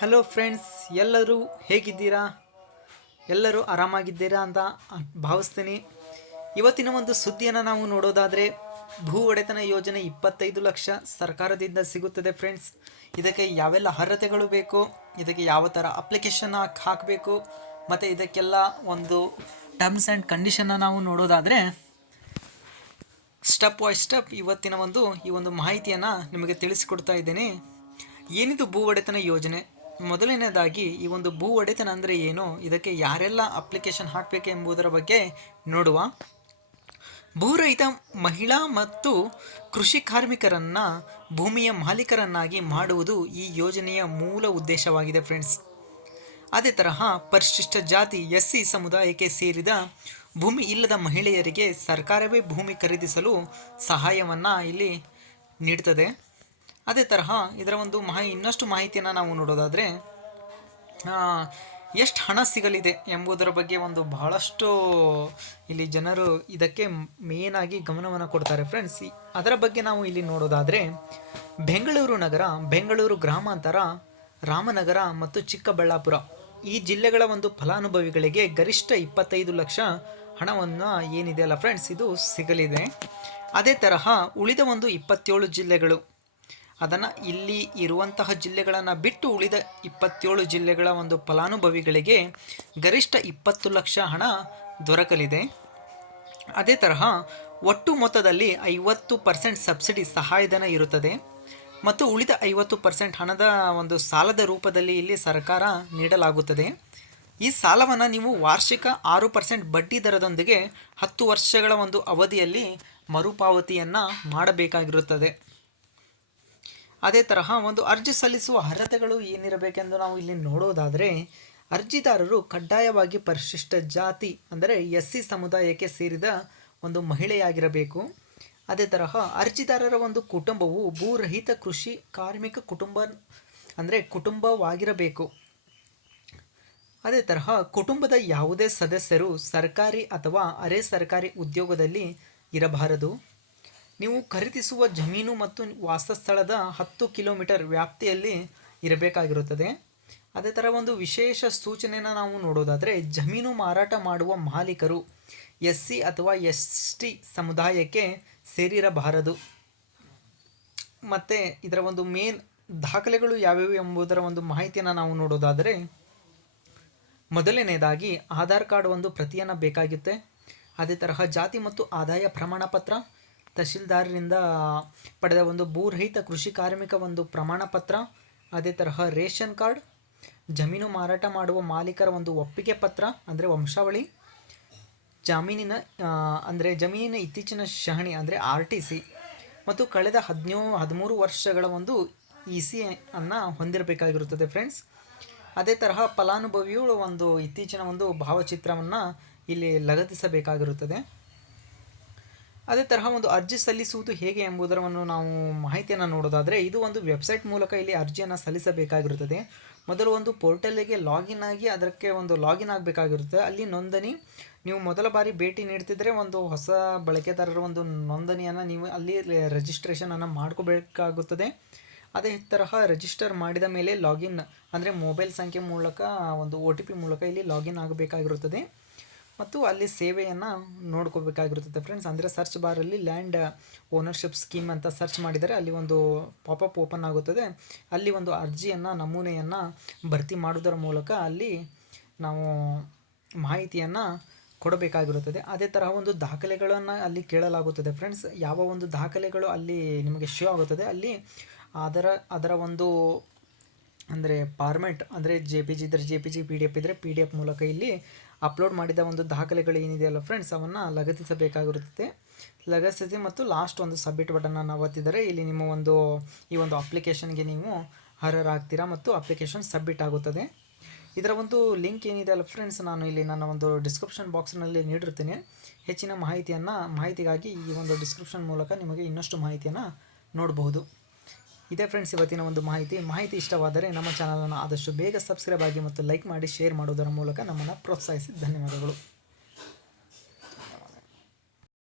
Hello friends, ಎಲ್ಲರೂ ಹೇಗಿದ್ದೀರಾ? ಎಲ್ಲರೂ ಆರಾಮಾಗಿದ್ದೀರಾ ಅಂತ ಭಾವಿಸ್ತೀನಿ. ಇವತ್ತಿನ ಒಂದು ಸುದ್ದಿಯನ್ನು ನಾವು ನೋಡೋದಾದರೆ, ಭೂ ಒಡೆತನ ಯೋಜನೆ 25 ಲಕ್ಷ ಸರ್ಕಾರದಿಂದ ಸಿಗುತ್ತದೆ ಫ್ರೆಂಡ್ಸ್. ಇದಕ್ಕೆ ಯಾವೆಲ್ಲ ಅರ್ಹತೆಗಳು ಬೇಕು, ಇದಕ್ಕೆ ಯಾವ ಥರ ಅಪ್ಲಿಕೇಶನ್ ಹಾಕಬೇಕು, ಮತ್ತು ಇದಕ್ಕೆಲ್ಲ ಒಂದು ಟರ್ಮ್ಸ್ ಆ್ಯಂಡ್ ಕಂಡೀಷನ್ನ ನಾವು ನೋಡೋದಾದರೆ ಸ್ಟೆಪ್ ಬೈ ಸ್ಟೆಪ್ ಇವತ್ತಿನ ಈ ಒಂದು ಮಾಹಿತಿಯನ್ನು ನಿಮಗೆ ತಿಳಿಸಿಕೊಡ್ತಾ ಇದ್ದೇನೆ. ಏನಿದು ಭೂ ಒಡೆತನ ಯೋಜನೆ? ಮೊದಲನೇದಾಗಿ ಈ ಒಂದು ಭೂ ಒಡೆತನ ಅಂದರೆ ಏನು, ಇದಕ್ಕೆ ಯಾರೆಲ್ಲ ಅಪ್ಲಿಕೇಶನ್ ಹಾಕಬೇಕು ಎಂಬುದರ ಬಗ್ಗೆ ನೋಡುವ. ಭೂರಹಿತ ಮಹಿಳಾ ಮತ್ತು ಕೃಷಿ ಕಾರ್ಮಿಕರನ್ನು ಭೂಮಿಯ ಮಾಲೀಕರನ್ನಾಗಿ ಮಾಡುವುದು ಈ ಯೋಜನೆಯ ಮೂಲ ಉದ್ದೇಶವಾಗಿದೆ ಫ್ರೆಂಡ್ಸ್. ಅದೇ ತರಹ ಪರಿಶಿಷ್ಟ ಜಾತಿ SC ಸಮುದಾಯಕ್ಕೆ ಸೇರಿದ ಭೂಮಿ ಇಲ್ಲದ ಮಹಿಳೆಯರಿಗೆ ಸರ್ಕಾರವೇ ಭೂಮಿ ಖರೀದಿಸಲು ಸಹಾಯವನ್ನು ಇಲ್ಲಿ ನೀಡ್ತದೆ. ಅದೇ ತರಹ ಇದರ ಒಂದು ಇನ್ನಷ್ಟು ಮಾಹಿತಿಯನ್ನು ನಾವು ನೋಡೋದಾದರೆ, ಎಷ್ಟು ಹಣ ಸಿಗಲಿದೆ ಎಂಬುದರ ಬಗ್ಗೆ ಬಹಳಷ್ಟು ಇಲ್ಲಿ ಜನರು ಇದಕ್ಕೆ ಮೇನಾಗಿ ಗಮನವನ್ನು ಕೊಡ್ತಾರೆ ಫ್ರೆಂಡ್ಸ್. ಅದರ ಬಗ್ಗೆ ನಾವು ಇಲ್ಲಿ ನೋಡೋದಾದರೆ, ಬೆಂಗಳೂರು ನಗರ, ಬೆಂಗಳೂರು ಗ್ರಾಮಾಂತರ, ರಾಮನಗರ ಮತ್ತು ಚಿಕ್ಕಬಳ್ಳಾಪುರ ಈ ಜಿಲ್ಲೆಗಳ ಫಲಾನುಭವಿಗಳಿಗೆ ಗರಿಷ್ಠ 25 ಲಕ್ಷ ಹಣವನ್ನು ಏನಿದೆಯಲ್ಲ ಫ್ರೆಂಡ್ಸ್, ಇದು ಸಿಗಲಿದೆ. ಅದೇ ತರಹ ಉಳಿದ 27 ಜಿಲ್ಲೆಗಳು, ಅದನ್ನು ಇಲ್ಲಿ ಇರುವಂತಹ ಜಿಲ್ಲೆಗಳನ್ನು ಬಿಟ್ಟು ಉಳಿದ 27 ಜಿಲ್ಲೆಗಳ ಫಲಾನುಭವಿಗಳಿಗೆ ಗರಿಷ್ಠ 20 ಲಕ್ಷ ಹಣ ದೊರಕಲಿದೆ. ಅದೇ ತರಹ ಒಟ್ಟು ಮೊತ್ತದಲ್ಲಿ 50% ಸಬ್ಸಿಡಿ ಸಹಾಯಧನ ಇರುತ್ತದೆ ಮತ್ತು ಉಳಿದ 50% ಹಣದ ಸಾಲದ ರೂಪದಲ್ಲಿ ಇಲ್ಲಿ ಸರ್ಕಾರ ನೀಡಲಾಗುತ್ತದೆ. ಈ ಸಾಲವನ್ನು ನೀವು ವಾರ್ಷಿಕ 6% ಬಡ್ಡಿ ದರದೊಂದಿಗೆ 10 ವರ್ಷಗಳ ಅವಧಿಯಲ್ಲಿ ಮರುಪಾವತಿಯನ್ನು ಮಾಡಬೇಕಾಗಿರುತ್ತದೆ. ಅದೇ ತರಹ ಅರ್ಜಿ ಸಲ್ಲಿಸುವ ಅರ್ಹತೆಗಳು ಏನಿರಬೇಕೆಂದು ನಾವು ಇಲ್ಲಿ ನೋಡೋದಾದರೆ, ಅರ್ಜಿದಾರರು ಕಡ್ಡಾಯವಾಗಿ ಪರಿಶಿಷ್ಟ ಜಾತಿ ಅಂದರೆ SC ಸಮುದಾಯಕ್ಕೆ ಸೇರಿದ ಮಹಿಳೆಯಾಗಿರಬೇಕು. ಅದೇ ತರಹ ಅರ್ಜಿದಾರರ ಕುಟುಂಬವು ಭೂರಹಿತ ಕೃಷಿ ಕಾರ್ಮಿಕ ಕುಟುಂಬವಾಗಿರಬೇಕು. ಅದೇ ತರಹ ಕುಟುಂಬದ ಯಾವುದೇ ಸದಸ್ಯರು ಸರ್ಕಾರಿ ಅಥವಾ ಅರೆ ಸರ್ಕಾರಿ ಉದ್ಯೋಗದಲ್ಲಿ ಇರಬಾರದು. ನೀವು ಖರೀದಿಸುವ ಜಮೀನು ಮತ್ತು ವಾಸಸ್ಥಳದ 10 ಕಿಲೋಮೀಟರ್ ವ್ಯಾಪ್ತಿಯಲ್ಲಿ ಇರಬೇಕಾಗಿರುತ್ತದೆ. ಅದೇ ಥರ ವಿಶೇಷ ಸೂಚನೆಯನ್ನು ನಾವು ನೋಡೋದಾದರೆ, ಜಮೀನು ಮಾರಾಟ ಮಾಡುವ ಮಾಲೀಕರು SC ಅಥವಾ ST ಸಮುದಾಯಕ್ಕೆ ಸೇರಿರಬಾರದು. ಮತ್ತು ಇದರ ಮೇನ್ ದಾಖಲೆಗಳು ಯಾವ್ಯಾವು ಎಂಬುದರ ಮಾಹಿತಿಯನ್ನು ನಾವು ನೋಡೋದಾದರೆ, ಮೊದಲನೇದಾಗಿ ಆಧಾರ್ ಕಾರ್ಡ್ ಪ್ರತಿಯನ್ನು ಬೇಕಾಗುತ್ತೆ. ಅದೇ ತರಹ ಜಾತಿ ಮತ್ತು ಆದಾಯ ಪ್ರಮಾಣ ಪತ್ರ, ತಹಶೀಲ್ದಾರರಿಂದ ಪಡೆದ ಭೂರಹಿತ ಕೃಷಿ ಕಾರ್ಮಿಕ ಪ್ರಮಾಣ ಪತ್ರ, ಅದೇ ತರಹ ರೇಷನ್ ಕಾರ್ಡ್, ಜಮೀನು ಮಾರಾಟ ಮಾಡುವ ಮಾಲೀಕರ ಒಪ್ಪಿಗೆ ಪತ್ರ ಅಂದರೆ ವಂಶಾವಳಿ, ಜಮೀನಿನ ಇತ್ತೀಚಿನ ಶಹಣಿ ಅಂದರೆ RTC ಮತ್ತು ಕಳೆದ 13 ವರ್ಷಗಳ EC ಅನ್ನು ಹೊಂದಿರಬೇಕಾಗಿರುತ್ತದೆ ಫ್ರೆಂಡ್ಸ್. ಅದೇ ತರಹ ಫಲಾನುಭವಿಗಳು ಇತ್ತೀಚಿನ ಭಾವಚಿತ್ರವನ್ನು ಇಲ್ಲಿ ಲಗತ್ತಿಸಬೇಕಾಗಿರುತ್ತದೆ. ಅದೇ ತರಹ ಅರ್ಜಿ ಸಲ್ಲಿಸುವುದು ಹೇಗೆ ಎಂಬುದರ ನಾವು ಮಾಹಿತಿಯನ್ನು ನೋಡೋದಾದರೆ, ಇದು ವೆಬ್ಸೈಟ್ ಮೂಲಕ ಇಲ್ಲಿ ಅರ್ಜಿಯನ್ನು ಸಲ್ಲಿಸಬೇಕಾಗಿರುತ್ತದೆ. ಮೊದಲು ಪೋರ್ಟಲ್ಗೆ ಲಾಗಿನ್ ಆಗಿ ಅದಕ್ಕೆ ಲಾಗಿನ್ ಆಗಬೇಕಾಗಿರುತ್ತೆ. ಅಲ್ಲಿ ನೋಂದಣಿ, ನೀವು ಮೊದಲ ಬಾರಿ ಭೇಟಿ ನೀಡ್ತಿದ್ರೆ ಹೊಸ ಬಳಕೆದಾರರ ನೋಂದಣಿಯನ್ನು ನೀವು ಅಲ್ಲಿ ರಿಜಿಸ್ಟ್ರೇಷನನ್ನು ಮಾಡ್ಕೋಬೇಕಾಗುತ್ತದೆ. ಅದೇ ತರಹ ರಿಜಿಸ್ಟರ್ ಮಾಡಿದ ಮೇಲೆ ಲಾಗಿನ್ ಅಂದರೆ ಮೊಬೈಲ್ ಸಂಖ್ಯೆ ಮೂಲಕ OTP ಮೂಲಕ ಇಲ್ಲಿ ಲಾಗಿನ್ ಆಗಬೇಕಾಗಿರುತ್ತದೆ ಮತ್ತು ಅಲ್ಲಿ ಸೇವೆಯನ್ನು ನೋಡ್ಕೋಬೇಕಾಗಿರುತ್ತದೆ ಫ್ರೆಂಡ್ಸ್. ಅಂದರೆ ಸರ್ಚ್ ಬಾರಲ್ಲಿ ಲ್ಯಾಂಡ್ ಓನರ್ಶಿಪ್ ಸ್ಕೀಮ್ ಅಂತ ಸರ್ಚ್ ಮಾಡಿದರೆ ಅಲ್ಲಿ ಪಾಪಪ್ ಓಪನ್ ಆಗುತ್ತದೆ. ಅಲ್ಲಿ ಅರ್ಜಿಯನ್ನು ನಮೂನೆಯನ್ನು ಭರ್ತಿ ಮಾಡೋದರ ಮೂಲಕ ಅಲ್ಲಿ ನಾವು ಮಾಹಿತಿಯನ್ನು ಕೊಡಬೇಕಾಗಿರುತ್ತದೆ. ಅದೇ ತರಹ ದಾಖಲೆಗಳನ್ನು ಅಲ್ಲಿ ಕೇಳಲಾಗುತ್ತದೆ ಫ್ರೆಂಡ್ಸ್. ಯಾವ ದಾಖಲೆಗಳು ಅಲ್ಲಿ ನಿಮಗೆ ಶೋ ಆಗುತ್ತದೆ, ಅಲ್ಲಿ ಅದರ ಅಂದರೆ ಫಾರ್ಮೆಟ್ ಅಂದರೆ JPG ಇದ್ದರೆ JPG, PDF ಇದ್ದರೆ PDF ಮೂಲಕ ಇಲ್ಲಿ ಅಪ್ಲೋಡ್ ಮಾಡಿದ ದಾಖಲೆಗಳು ಏನಿದೆಯಲ್ಲ ಫ್ರೆಂಡ್ಸ್, ಅವನ್ನು ಲಗತ್ತಿಸಬೇಕಾಗಿರುತ್ತದೆ. ಲಗತ್ತಿಸಿ ಮತ್ತು ಲಾಸ್ಟ್ ಸಬ್ಮಿಟ್ ಬಟನನ್ನು ಒತ್ತಿದರೆ ಇಲ್ಲಿ ನಿಮ್ಮ ಈ ಅಪ್ಲಿಕೇಶನ್ಗೆ ನೀವು ಅರ್ಹರಾಗ್ತೀರಾ ಮತ್ತು ಅಪ್ಲಿಕೇಶನ್ ಸಬ್ಮಿಟ್ ಆಗುತ್ತದೆ. ಇದರ ಲಿಂಕ್ ಏನಿದೆ ಅಲ್ಲ ಫ್ರೆಂಡ್ಸ್, ನಾನು ಇಲ್ಲಿ ನನ್ನ ಡಿಸ್ಕ್ರಿಪ್ಷನ್ ಬಾಕ್ಸ್ನಲ್ಲಿ ನೀಡಿರ್ತೀನಿ. ಹೆಚ್ಚಿನ ಮಾಹಿತಿಗಾಗಿ ಈ ಡಿಸ್ಕ್ರಿಪ್ಷನ್ ಮೂಲಕ ನಿಮಗೆ ಇನ್ನಷ್ಟು ಮಾಹಿತಿಯನ್ನು ನೋಡಬಹುದು. ಇದೇ ಫ್ರೆಂಡ್ಸ್ ಇವತ್ತಿನ ಮಾಹಿತಿ ಇಷ್ಟವಾದರೆ ನಮ್ಮ ಚಾನಲನ್ನು ಆದಷ್ಟು ಬೇಗ ಸಬ್ಸ್ಕ್ರೈಬ್ ಆಗಿ ಮತ್ತು ಲೈಕ್ ಮಾಡಿ, ಶೇರ್ ಮಾಡೋದರ ಮೂಲಕ ನಮ್ಮನ್ನು ಪ್ರೋತ್ಸಾಹಿಸಿ. ಧನ್ಯವಾದಗಳು.